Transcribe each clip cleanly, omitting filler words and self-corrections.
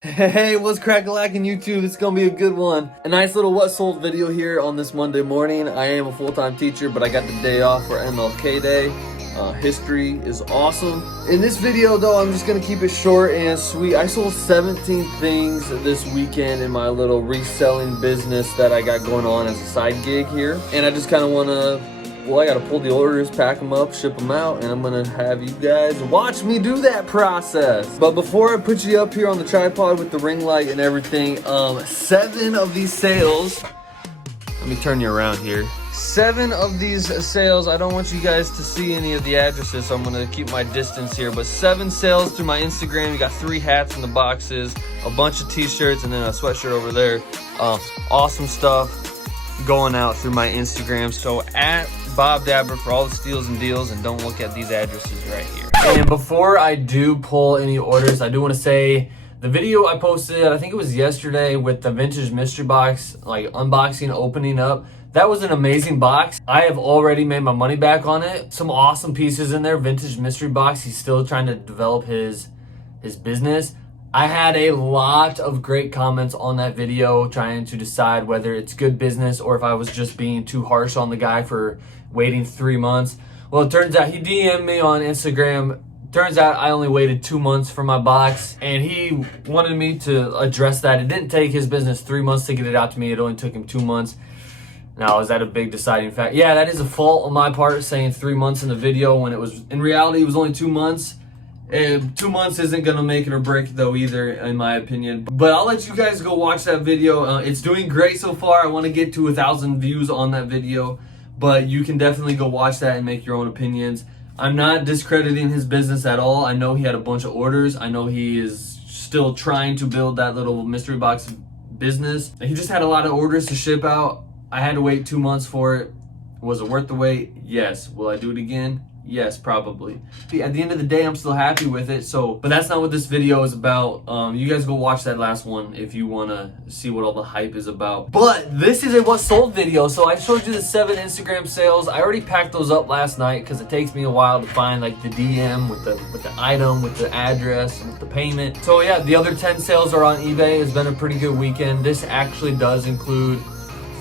Hey, what's crack-a-lackin' YouTube? It's gonna be a good one. A nice little what sold video here on this Monday morning. I am a full-time teacher, but I got the day off for MLK Day. History is awesome. In this video though, I'm just gonna keep it short and sweet. I sold 17 things this weekend in my little reselling business that I got going on as a side gig here. And I just kind of wanna, I gotta pull the orders, pack them up, ship them out, and I'm gonna have you guys watch me do that process. But before I put you up here on the tripod with the ring light and everything, 7 of these sales, let me turn you around here. 7 of these sales, I don't want you guys to see any of the addresses, so I'm gonna keep my distance here, but 7 sales through my Instagram. You got 3 hats in the boxes, a bunch of t-shirts, and then a sweatshirt over there. Awesome stuff going out through my Instagram. So at Bob Dabra for all the steals and deals, and don't look at these addresses right here. And before I do pull any orders, I do want to say the video I posted, I think it was yesterday, with the vintage mystery box, like unboxing, opening up, that was an amazing box. I have already made my money back on it. Some awesome pieces in there. Vintage mystery box. He's still trying to develop his business. I had a lot of great comments on that video trying to decide whether it's good business or if I was just being too harsh on the guy for waiting 3 months. Well, it turns out he DM'd me on Instagram. Turns out I only waited 2 months for my box, and he wanted me to address that. It didn't take his business 3 months to get it out to me. It only took him 2 months. Now, is that a big deciding factor? Yeah, that is a fault on my part, saying 3 months in the video when it was, in reality, it was only 2 months. 2 months isn't gonna make it or break it though either, in my opinion. But I'll let you guys go watch that video. It's doing great so far. I want to get to 1,000 views on that video, but you can definitely go watch that and make your own opinions. I'm not discrediting his business at all. I know he had a bunch of orders. I know he is still trying to build that little mystery box business. He just had a lot of orders to ship out. I had to wait 2 months for it. Was it worth the wait? Yes. Will I do it again? Yes, probably. At the end of the day, I'm still happy with it. But that's not what this video is about. You guys go watch that last one if you want to see what all the hype is about. But this is a what sold video. So I showed you the 7 Instagram sales. I already packed those up last night because it takes me a while to find like the DM with the item, with the address, with the payment. So yeah, the other 10 sales are on eBay. It's been a pretty good weekend. This actually does include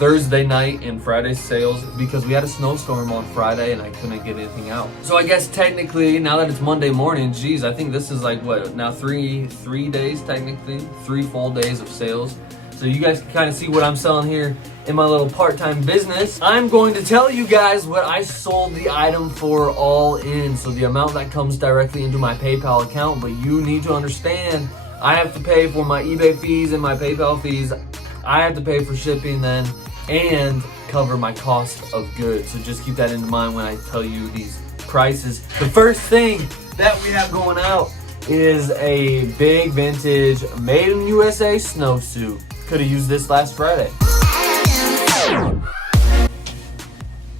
Thursday night and Friday sales because we had a snowstorm on Friday and I couldn't get anything out. So I guess technically, now that it's Monday morning, geez, I think this is like what, now three days technically, 3 full days of sales. So you guys can kind of see what I'm selling here in my little part-time business. I'm going to tell you guys what I sold the item for all in. So the amount that comes directly into my PayPal account, but you need to understand, I have to pay for my eBay fees and my PayPal fees. I have to pay for shipping then and cover my cost of goods. So just keep that in mind when I tell you these prices. The first thing that we have going out is a big vintage made in USA snowsuit. Could have used this last Friday.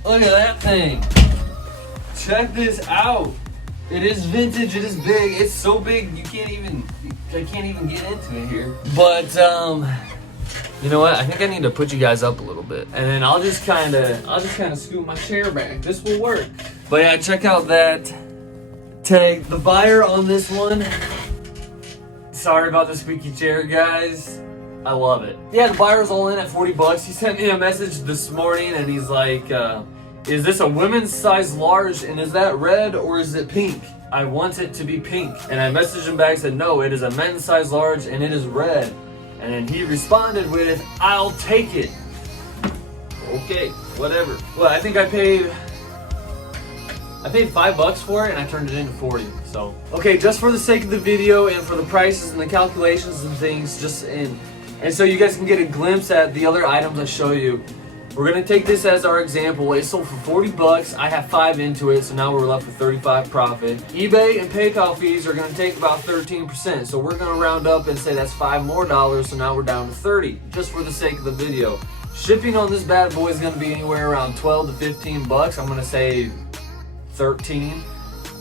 Look at that thing. Check this out. It is vintage, it is big. It's so big I can't even get into it here. But you know what? I think I need to put you guys up a little bit, and then I'll just kind of scoot my chair back. This will work. But yeah, check out that tag. The buyer on this one. Sorry about the squeaky chair, guys. I love it. Yeah, the buyer was all in at 40 bucks. He sent me a message this morning, and he's like, "Is this a women's size large? And is that red or is it pink? I want it to be pink." And I messaged him back and said, "No, it is a men's size large, and it is red." And then he responded with, "I'll take it." Okay, whatever. Well, I think I paid $5 for it and I turned it into 40. So, okay, just for the sake of the video and for the prices and the calculations and things, and so you guys can get a glimpse at the other items I show you. We're gonna take this as our example. It sold for 40 bucks. I have 5 into it, so now we're left with 35 profit. eBay and PayPal fees are gonna take about 13%. So we're gonna round up and say that's $5 more, so now we're down to 30, just for the sake of the video. Shipping on this bad boy is gonna be anywhere around 12 to 15 bucks. I'm gonna say 13.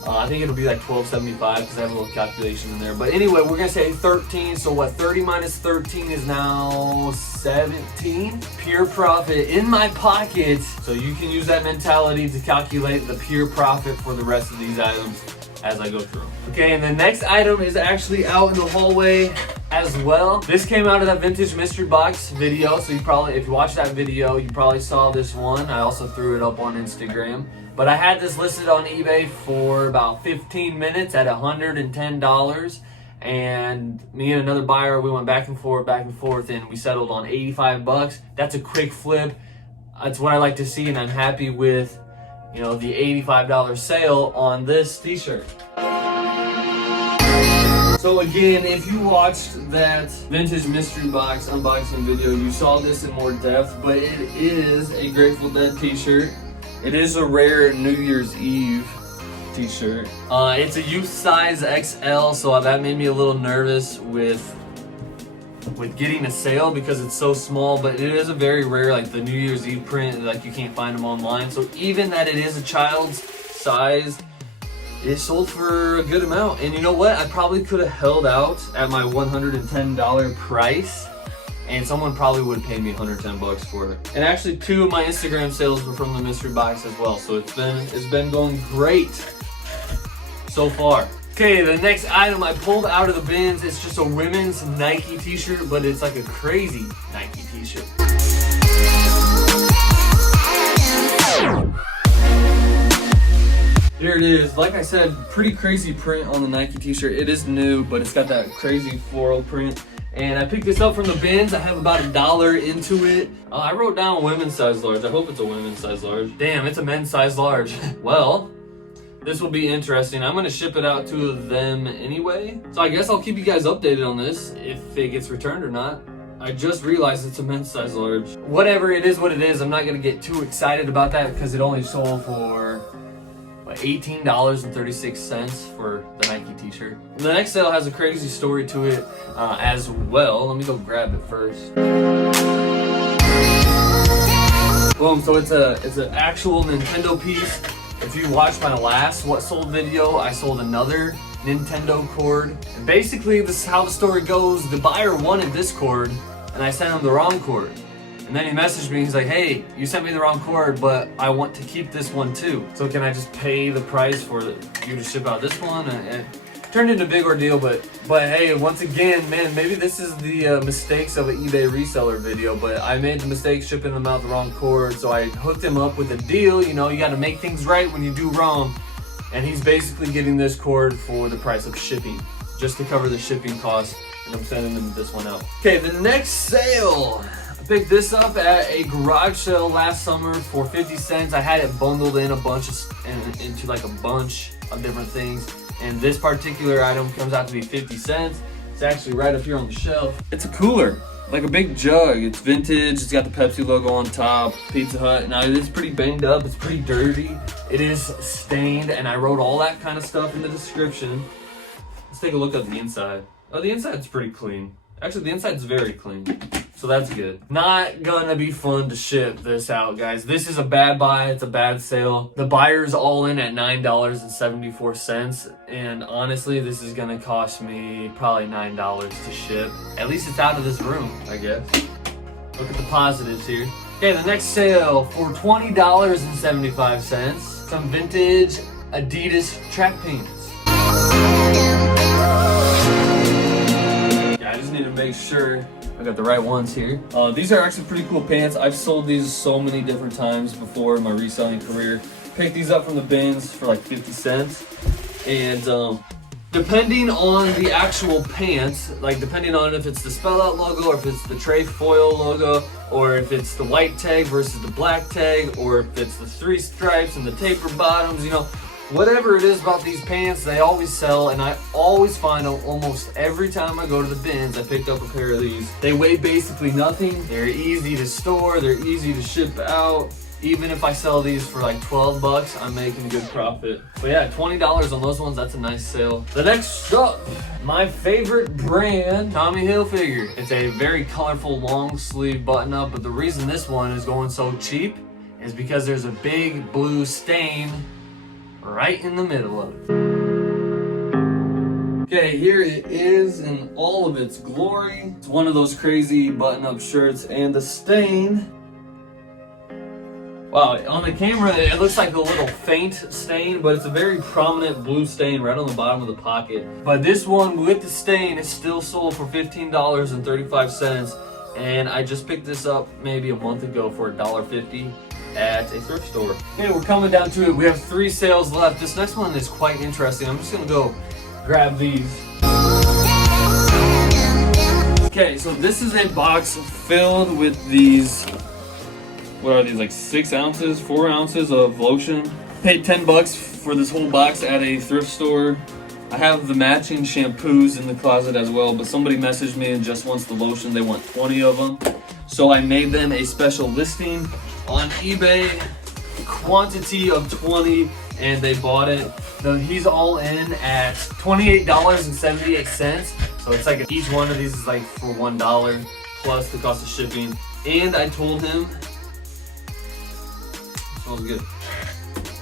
I think it'll be like $12.75 because I have a little calculation in there. But anyway, we're gonna say 13. So what? 30 minus 13 is now 17. Pure profit in my pocket. So you can use that mentality to calculate the pure profit for the rest of these items as I go through. Okay, and the next item is actually out in the hallway as well. This came out of that vintage mystery box video, so you probably, if you watched that video, you probably saw this one. I also threw it up on Instagram. But I had this listed on eBay for about 15 minutes at $110. And me and another buyer, we went back and forth, and we settled on 85 bucks. That's a quick flip. That's what I like to see, and I'm happy with, you know, the $85 sale on this t-shirt. So again, if you watched that vintage mystery box unboxing video, you saw this in more depth, but it is a Grateful Dead t-shirt. It is a rare New Year's Eve t-shirt. It's a youth size XL, so that made me a little nervous with getting a sale because it's so small, but it is a very rare, like the New Year's Eve print, like you can't find them online. So even that it is a child's size, it sold for a good amount. And you know what? I probably could have held out at my $110 price, and someone probably would have paid me 110 bucks for it. And actually 2 of my Instagram sales were from the mystery box as well. So it's been going great so far. Okay, the next item I pulled out of the bins, it's just a women's Nike t-shirt, but it's like a crazy Nike t-shirt. Here it is. Like I said, pretty crazy print on the Nike t-shirt. It is new, but it's got that crazy floral print. And I picked this up from the bins. I have about $1 into it. I wrote down women's size large. I hope it's a women's size large. Damn, it's a men's size large. Well, this will be interesting. I'm gonna ship it out to them anyway. So I guess I'll keep you guys updated on this, if it gets returned or not. I just realized it's a men's size large. Whatever, it is what it is. I'm not gonna get too excited about that because it only sold for $18.36 for the Nike t-shirt. The next sale has a crazy story to it as well. Let me go grab it first. Boom, so it's an actual Nintendo piece. If you watched my last What Sold video, I sold another Nintendo cord. And basically, this is how the story goes. The buyer wanted this cord, and I sent him the wrong cord. And then he messaged me, he's like, hey, you sent me the wrong cord, but I want to keep this one too. So can I just pay the price for you to ship out this one? And it turned into a big ordeal, but hey, once again, man, maybe this is the mistakes of an eBay reseller video, but I made the mistake shipping them out the wrong cord, so I hooked him up with a deal. You know, you gotta make things right when you do wrong. And he's basically getting this cord for the price of shipping, just to cover the shipping costs, and I'm sending him this one out. Okay, the next sale. I picked this up at a garage sale last summer for 50 cents. I had it bundled in into like a bunch of different things. And this particular item comes out to be 50 cents. It's actually right up here on the shelf. It's a cooler, like a big jug. It's vintage, it's got the Pepsi logo on top, Pizza Hut. Now it is pretty banged up, it's pretty dirty. It is stained, and I wrote all that kind of stuff in the description. Let's take a look at the inside. Oh, the inside's pretty clean. Actually, the inside's very clean, so that's good. Not gonna be fun to ship this out, guys. This is a bad buy, it's a bad sale. The buyer's all in at $9.74, and honestly, this is gonna cost me probably $9 to ship. At least it's out of this room, I guess. Look at the positives here. Okay, the next sale for $20.75. Some vintage Adidas track pants. I just need to make sure I got the right ones here. These are actually pretty cool pants. I've sold these so many different times before in my reselling career. Picked these up from the bins for like 50 cents. And depending on the actual pants, like depending on if it's the spell out logo or if it's the tray foil logo, or if it's the white tag versus the black tag, or if it's the 3 stripes and the taper bottoms, you know, whatever it is about these pants, they always sell, and I always find them almost every time I go to the bins. I picked up a pair of these. They weigh basically nothing. They're easy to store. They're easy to ship out. Even if I sell these for like 12 bucks, I'm making good profit. But yeah, $20 on those ones, that's a nice sale. The next up, my favorite brand, Tommy Hilfiger. It's a very colorful long sleeve button up, but the reason this one is going so cheap is because there's a big blue stain right in the middle of it. Okay, here it is in all of its glory. It's one of those crazy button-up shirts, and the stain, Wow, on the camera it looks like a little faint stain, but it's a very prominent blue stain right on the bottom of the pocket. But this one with the stain is still sold for $15.35, and I just picked this up maybe a month ago for $1.50 at a thrift store. Okay, we're coming down to it. We have 3 sales left. This next one is quite interesting. I'm just gonna go grab these. Okay, so this is a box filled with these, what are these, like 6 ounces, 4 ounces of lotion. Paid $10 for this whole box at a thrift store. I have the matching shampoos in the closet as well, but somebody messaged me and just wants the lotion. They want 20 of them. So I made them a special listing on eBay, quantity of 20, and they bought it. He's all in at $28.78. So it's like each one of these is like for $1 plus the cost of shipping. And I told him, smells good.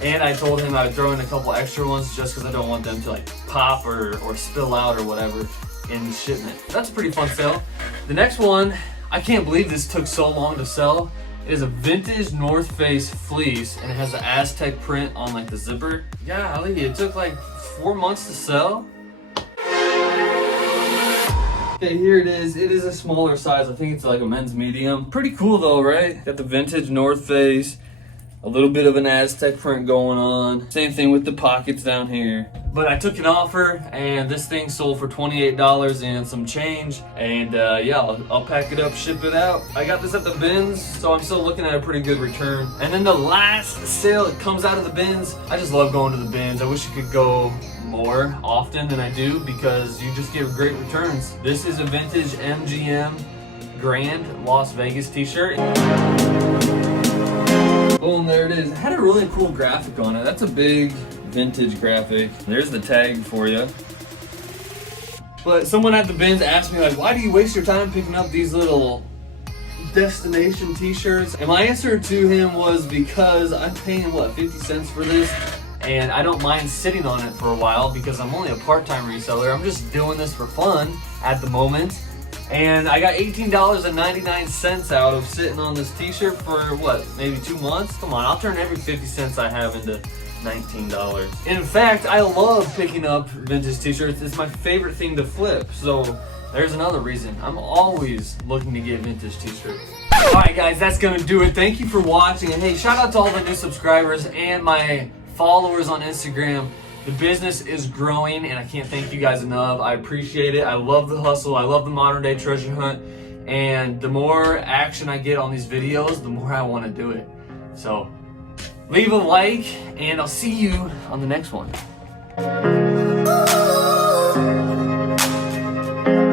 And I told him I would throw in a couple extra ones just because I don't want them to like pop or spill out or whatever in the shipment. That's a pretty fun sale. The next one, I can't believe this took so long to sell. It is a vintage North Face fleece, and it has the Aztec print on like the zipper. Golly, it took like 4 months to sell. Okay, here it is. It is a smaller size. I think it's like a men's medium. Pretty cool though, right? Got the vintage North Face. A little bit of an Aztec print going on. Same thing with the pockets down here. But I took an offer, and this thing sold for $28 and some change. And yeah, I'll pack it up, ship it out. I got this at the bins, so I'm still looking at a pretty good return. And then the last sale, it comes out of the bins. I just love going to the bins. I wish you could go more often than I do because you just get great returns. This is a vintage MGM Grand Las Vegas t-shirt. Boom, there it is. It had a really cool graphic on it. That's a big vintage graphic. There's the tag for you. But someone at the bins asked me, like, why do you waste your time picking up these little destination t-shirts? And my answer to him was because I'm paying, what, 50 cents for this? And I don't mind sitting on it for a while because I'm only a part-time reseller. I'm just doing this for fun at the moment. And I got $18.99 out of sitting on this t-shirt for what, maybe 2 months? Come on, I'll turn every 50 cents I have into $19. In fact, I love picking up vintage t-shirts. It's my favorite thing to flip. So there's another reason. I'm always looking to get vintage t-shirts. Alright guys, that's gonna do it. Thank you for watching. And hey, shout out to all the new subscribers and my followers on Instagram. The business is growing, and I can't thank you guys enough. I appreciate it. I love the hustle. I love the modern day treasure hunt. And the more action I get on these videos, the more I want to do it. So leave a like, and I'll see you on the next one.